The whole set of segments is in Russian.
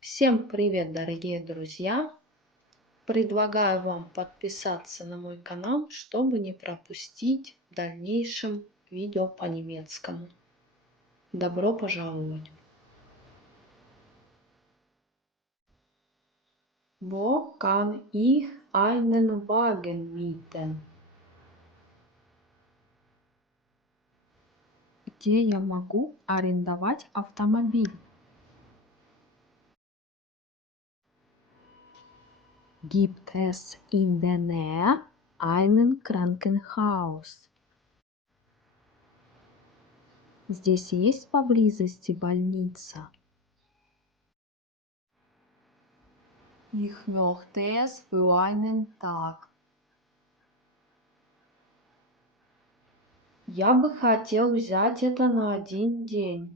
Всем привет, дорогие друзья! Предлагаю вам подписаться на мой канал, чтобы не пропустить в дальнейшем видео по немецкому. Добро пожаловать! Wo kann ich einen Wagen mieten? Где я могу арендовать автомобиль? Gibt es in der Nähe einen Krankenhaus? Здесь есть поблизости больница? Ich möchte es für einen Tag. Я бы хотел взять это на один день.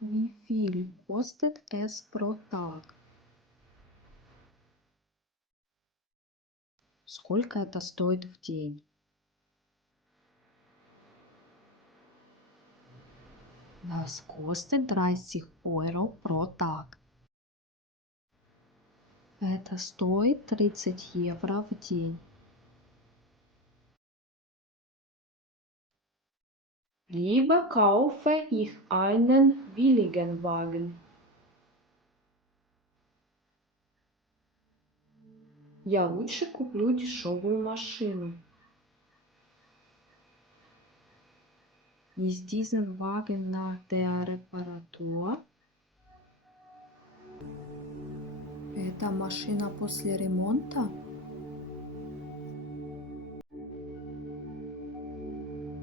Wie viel kostet es pro Tag? Сколько это стоит в день? Das kostet 30 Euro pro Tag. Это стоит 30 евро в день. Lieber kaufe ich einen billigen Wagen. Я лучше куплю дешевую машину. Ist dieser Wagen nach der Reparatur? Это машина после ремонта?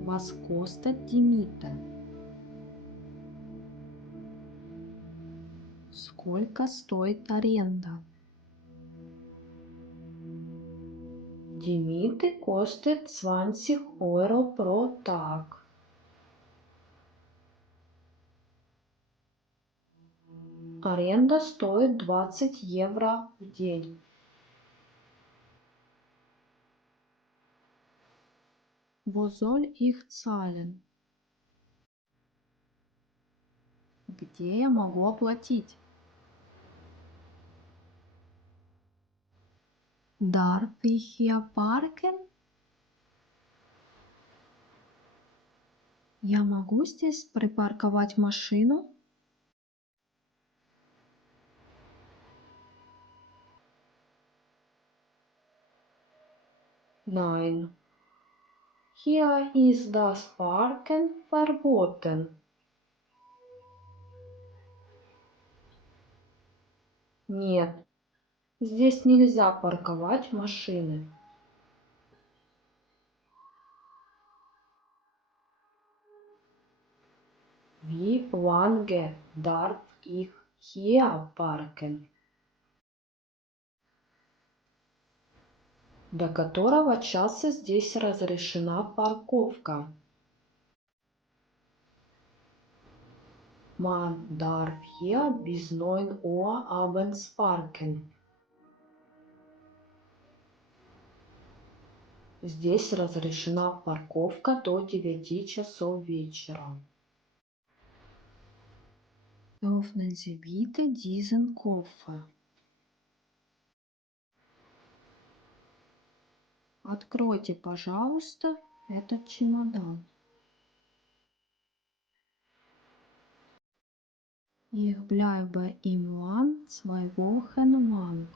Was kostet die Miete? Сколько стоит аренда? Die Miete kostet 20 Euro pro Tag. Аренда стоит 20 евро в день. Wo soll ich zahlen? Где я могу оплатить? Darf ich hier parken? Я могу здесь припарковать машину? Nein. Hier ist das Parken verboten. Нет, здесь нельзя парковать машины. Wie lange darf ich hier parken? До которого часа здесь разрешена парковка? Man darf hier bis 9 Uhr abends parken. Здесь разрешена парковка до 9 часов вечера. Öffnen Sie bitte diesen Koffer. Откройте, пожалуйста, этот чемодан. Ich bleibe im Land 2 Wochen lang.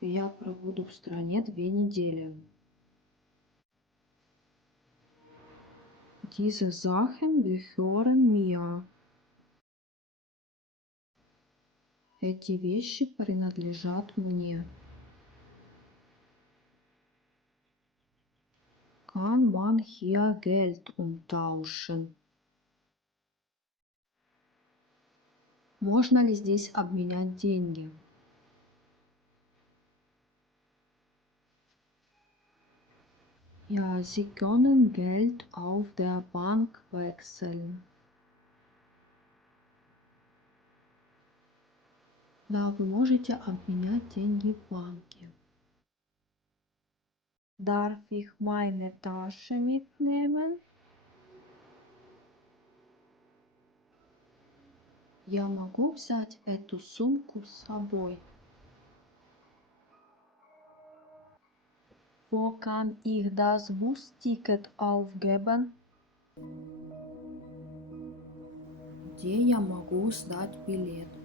Я пробуду в стране 2 недели. Diese Sachen gehören mir. Эти вещи принадлежат мне. Kann man hier Geld umtauschen? Можно ли здесь обменять деньги? Ja, Sie können Geld auf der Bank wechseln. Да, вы можете обменять деньги в банке. Darf ich meine Tasche mitnehmen? Я могу взять эту сумку с собой? Wo kann ich das Busticket aufgeben? Где я могу сдать билет?